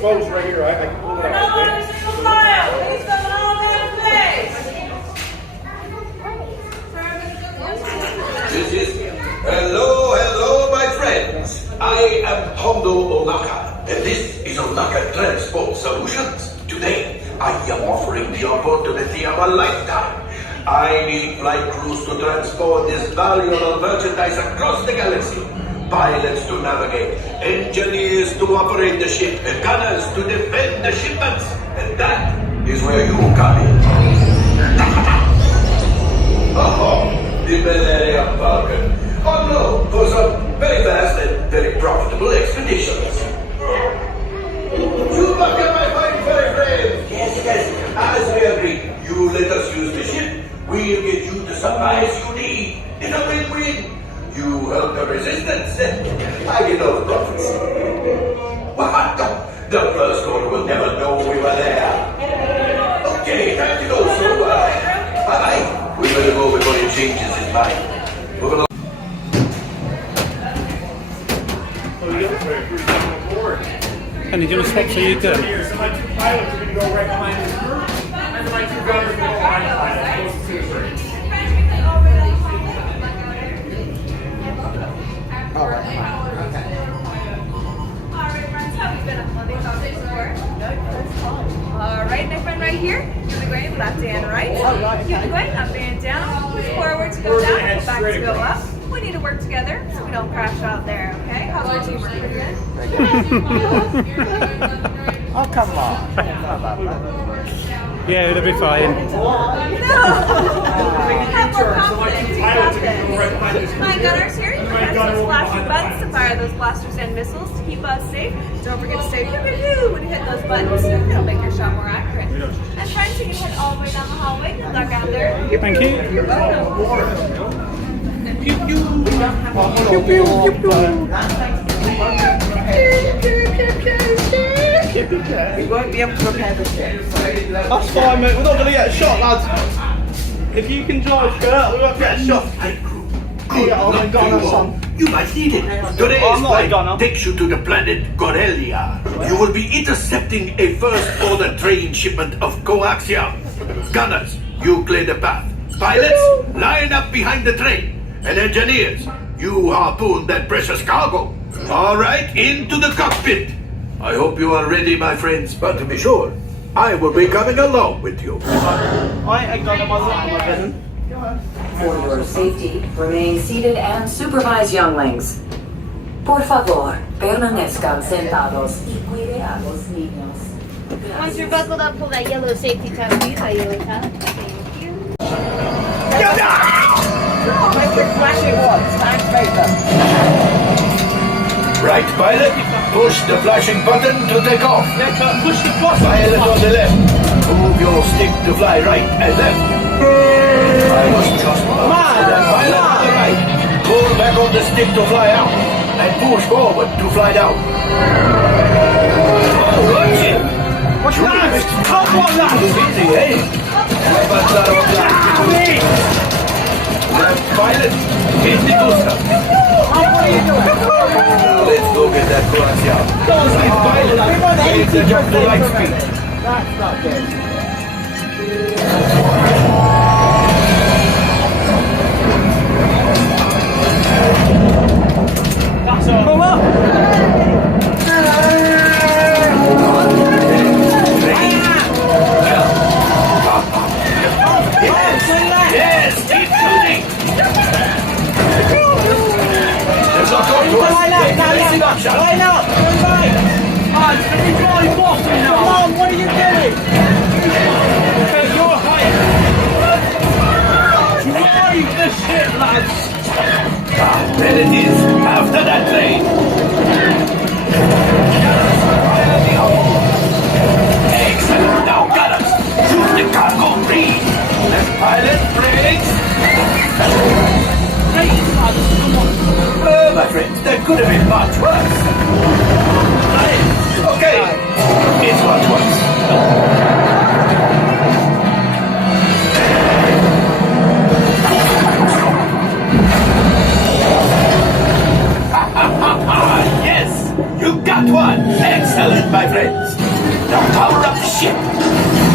Exposed right here. I can pull it out. Hello, my friends. I am Hondo Onaka, and this is Onaka Transport Solutions. Today, I am offering the opportunity of a lifetime. I need flight crews to transport this valuable merchandise across the galaxy. Pilots to navigate, engineers to operate the ship, and gunners to defend the shipments. And that is where you come in. Oh, the Millennium Falcon. Oh no, for some very fast and very profitable expeditions. You look at my fine furry friend. Yes, as we agreed, you let us use the ship. We'll get you the supplies you need. In a win-win. You help the resistance, I get all the profits. What? The first one will never know we were there. Okay, time to go, so bye-bye. We better go before he changes his mind. Move along. And you're going to swap so you do? So my two pilots are going to go right behind this group, and then my two gunners will go behind the pilot. Those two are great. Alright, friends, how have you been on Monday Sunday before? Alright, my friend right here. You're going left and right. Keep going, up and down. Push forward to go down, pull back to go up. We need to work together so we don't crash out there, okay? How's our teamwork? Oh, come on. Yeah, it'll be fine. No! Have more confidence. You got this. My gunners here, you press those flashing buttons to fire those blasters and missiles to keep us safe. Don't forget to say pew pew pew when you hit those buttons. It'll make your shot more accurate. And friends, you can head all the way down the hallway. Good luck out there. Thank you. You're welcome. Pew pew. We won't be able to repair the ship. That's fine, mate. We're not going to get a shot, lads. If you can drive, we won't get a shot. You might need it. Today's I'm not a gunner. flight takes you to the planet Gorelia. You will be intercepting a first-order train shipment of coaxium. Gunners, you clear the path. Pilots, line up behind the train. And engineers, you harpoon that precious cargo. All right, into the cockpit. I hope you are ready, my friends. But to be sure, I will be coming along with you. I ain't gunner myself. For your safety, remain seated and supervise younglings. Por favor, permanezcan sentados y cuide a los niños. Once you're buckled up, pull that yellow safety tab. Use that yellow tab. Thank you. Make it flashing ones. Time paper. Right, pilot, push the flashing button to take off. Push the button. Pilot on the left, move your stick to fly right and left. I was just pilot on the right. Pull back on the stick to fly out, and push forward to fly down. Oh, watch it! What's that? Come on, lads! Easy, eh? Left pilot, hit the booster. Let's go get that coaxium. Right pilot, change the jump to light speed. That's not good. That's all. Pull up! Yes, keep shooting. There's not going to us. Line up, turn right. Lads, can we drive off now? Come on, what are you doing? Okay, you're higher. Drive the ship, lads. There it is, after that train. Excellent, now gunners, shoot the cargo breeze. Left pilot, brakes. My friends, that could have been much worse. Okay, ship.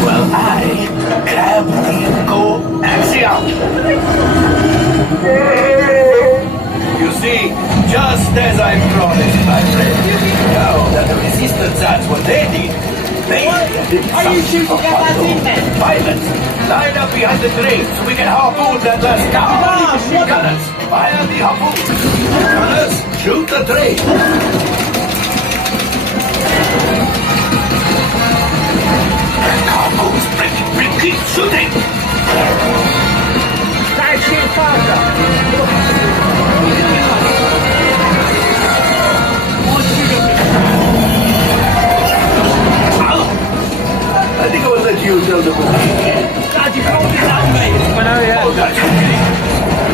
Well, I grab and go axiom. You see, just as I promised, my friend, now that the resistance has what they need, they did Are you shooting at my teammates? Pilots, line up behind the train so we can harpoon that last cow. Gunners, fire the harpoon. Gunners, shoot the train. Cargo's breaking, keep shooting. Try shoot faster. I think I will let you tell the book. Dad, you hold it down, mate. I know, yeah. Oh, guys, okay.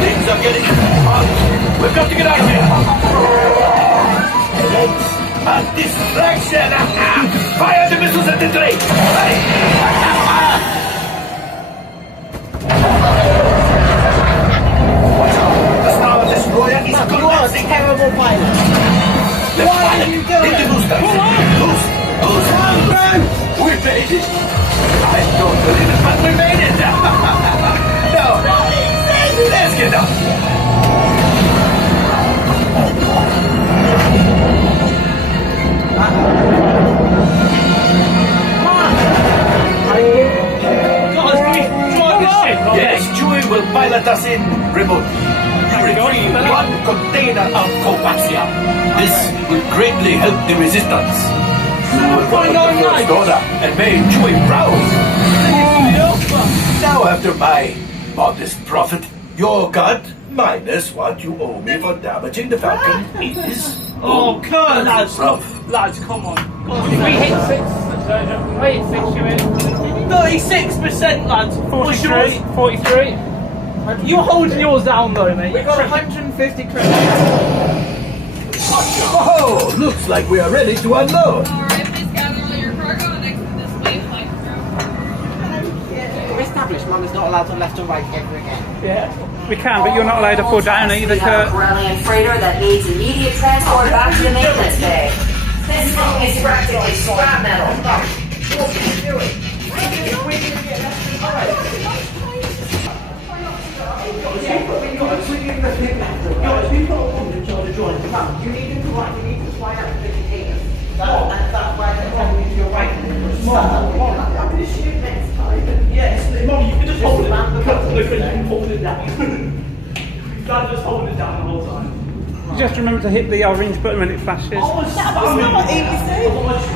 Things are getting hot. We've got to get out of here. It's a distraction. Fire the missiles at the train. Watch out. The Star Destroyer is collapsing. Terrible pilot. Why are you doing it? Loose. We made it. I don't believe it, but we made it. No. Let's get up. Yes, Chewie will pilot us in remotely. Retrieve one container of coaxium. This will greatly help the resistance. Find our first order and made Chewie proud. Now, after my modest profit, your cut minus what you owe me for damaging the Falcon is. Oh, God, lads, come on. We hit 36%, lads. 43. You're holding yours down, though, mate. We got 150 credits. Oh, looks like we are ready to unload. Alright, please gather all your cargo and exit this way, flight crew. We're established, Mum is not allowed to left or right ever again. Yeah. We can, but you're not allowed to pull down either, We have a Kurt. Corellian freighter that needs immediate transport back to the maintenance bay. This thing is practically scrap metal. Yes, Mom, you can just hold it down. Look, you can hold it down. You can't just hold it down the whole time. You just remember to hit the orange button when it flashes. Oh, That's not easy.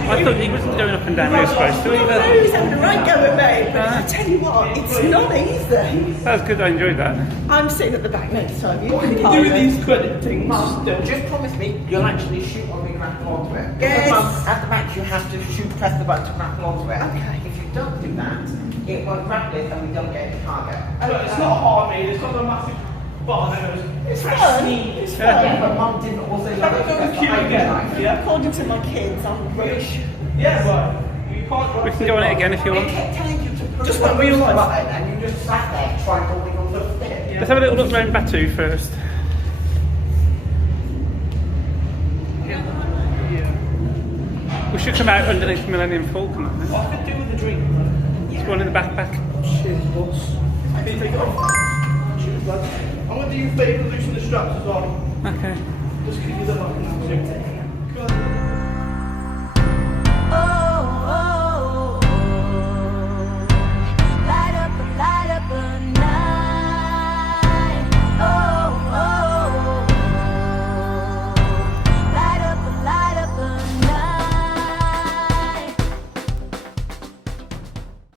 I thought he wasn't going up and down where he was supposed to No, either. he's having a right go at me, but I tell you what, it's not easy. That was good, I enjoyed that. I'm sitting at the back next time. You What can can you pilot. do with these credit things? Just promise me you'll actually shoot when we grapple onto it. Yes. Because at the back you have to press the button to grapple onto it. Okay. If you don't do that, it won't grapple it and we don't get the cargo. But it's not hard, mate. It's not a massive bar. It's fun. It's fun. Yeah, but Mum didn't also know Can we that go with that's Q the again? knife. Yeah. According to my kids, I'm rubbish. Yeah, but you can't. We can go on it again if you It want. kept telling you to push Just the like real life. button and you just sat there trying holding on to the thing. Let's have a little look around Batu first. We should come out underneath Millennium Falcon, I think. What I could do with the drink? There's one in the backpack. Cheers, boss. Can you take it off? Cheers, lad. I'm going to do you a favour, loosen the straps as well. Okay. Just give you the button.